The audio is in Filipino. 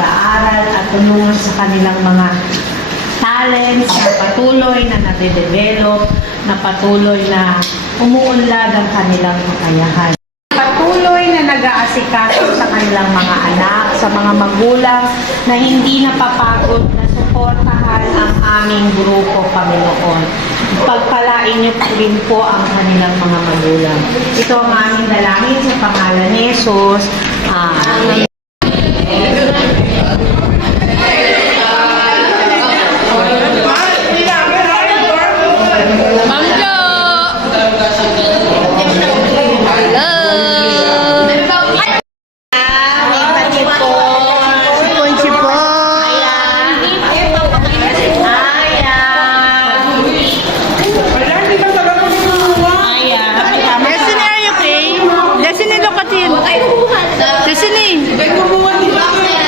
pag-aaral at tulungan sa kanilang mga talents na patuloy na nade-develop, na patuloy na umuunlad ang kanilang kakayahan. Patuloy na nag-aasikaso sa kanilang mga anak, sa mga magulang na hindi napapagod na suportahan ang aming grupo, Panginoon. Pagpalain niyo rin po ang kanilang mga magulang. Ito ang aming dalangin sa pangalan ni Jesus. Amen.